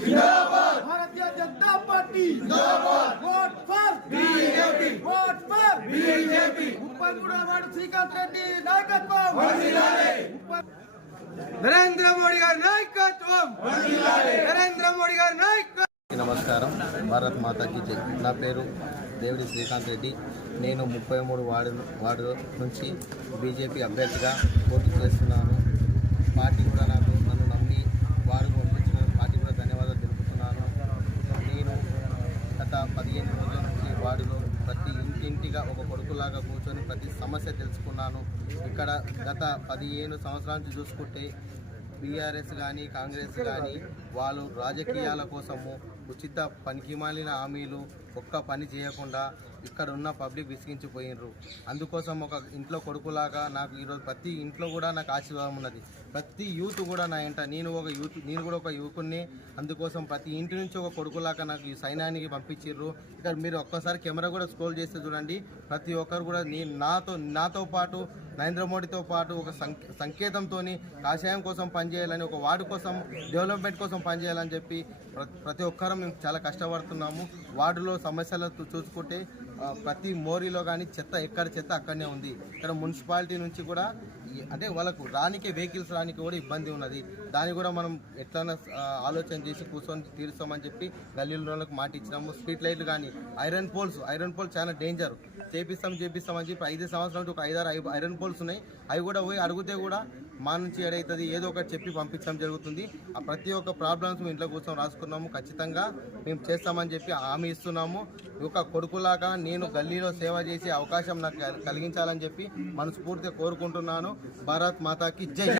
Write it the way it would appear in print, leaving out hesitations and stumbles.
भारतीय Janata Party vote for BJP Srikanth Reddy नायकत्व नरेंद्र मोदी गाరి నాయకత్వం నరేంద్ర మోడీ గారి నాయకత్వం। నమస్కారం, భారత్ మాతాకి జై। నా పేరు దేవుడి శ్రీకాంత్ రెడ్డి। నేను 33 వార్డు నుంచి బీజేపీ అభ్యర్థిగా పోటీ చేస్తున్నాను। పార్టీ కూడా నన్ను నమ్మి వారు పంపించిన పార్టీ కూడా ధన్యవాదాలు తెలుపుతున్నాను। నేను గత 15 రోజుల నుంచి వార్డులో ప్రతి ఇంటింటిగా ఒక కొడుకులాగా కూర్చొని ప్రతి సమస్య తెలుసుకున్నాను। ఇక్కడ గత 15 సంవత్సరాల నుంచి చూసుకుంటే బీఆర్ఎస్ కానీ కాంగ్రెస్ కానీ వాళ్ళు రాజకీయాల కోసము ఉచిత పనికిమాలిన హామీలు ఒక్క పని చేయకుండా ఇక్కడ ఉన్న పబ్లిక్ విసిగించిపోయినరు। అందుకోసం ఒక ఇంట్లో కొడుకులాగా నాకు ఈరోజు ప్రతి ఇంట్లో కూడా నాకు ఆశీర్వాదం ఉన్నది। ప్రతి యూత్ కూడా నా ఇంట నేను కూడా ఒక యువకుడిని। అందుకోసం ప్రతి ఇంటి నుంచి ఒక కొడుకులాగా నాకు ఈ సైన్యానికి పంపించారు। ఇక్కడ మీరు ఒక్కసారి కెమెరా కూడా స్క్రోల్ చేస్తే చూడండి, ప్రతి ఒక్కరు కూడా నాతో పాటు నరేంద్ర మోడీతో పాటు ఒక సంకేతంతో కాషాయం కోసం పనిచేయాలని, ఒక వార్డు కోసం డెవలప్మెంట్ కోసం పనిచేయాలని చెప్పి ప్రతి ఒక్కరం మేము చాలా కష్టపడుతున్నాము। వార్డులో సమస్యలు చూసుకుంటే ప్రతి మోరీలో కానీ ఎక్కడ చెత్త అక్కడనే ఉంది। ఇక్కడ మున్సిపాలిటీ నుంచి కూడా అంటే వాళ్ళకు వెహికల్స్ రానికి కూడా ఇబ్బంది ఉన్నది। దాన్ని కూడా మనం ఎట్లైనా ఆలోచన చేసి కూర్చొని తీరుస్తామని చెప్పి గల్లీలోకి మాట ఇచ్చినాము। స్ట్రీట్ లైట్లు కానీ ఐరన్ పోల్స్ చాలా డేంజర్, చేపిస్తామని చెప్పి 5 సంవత్సరాల నుంచి ఒక 5-6 ఐరన్ పోల్స్ ఉన్నాయి। అవి కూడా పోయి అడిగితే కూడా మా నుంచి ఏడవుతుంది ఏదో ఒకటి చెప్పి పంపించడం జరుగుతుంది। ఆ ప్రతి ఒక్క ప్రాబ్లమ్స్ మేము ఇంట్లో కూర్చొని రాసుకున్నాము, ఖచ్చితంగా మేము చేస్తామని చెప్పి హామీ ఇస్తున్నాము। ఒక కొడుకులాగా నేను గల్లీలో సేవ చేసే అవకాశం నాకు కలిగించాలని చెప్పి మనస్ఫూర్తిగా కోరుకుంటున్నాను। భారత్ మాతాకి జై।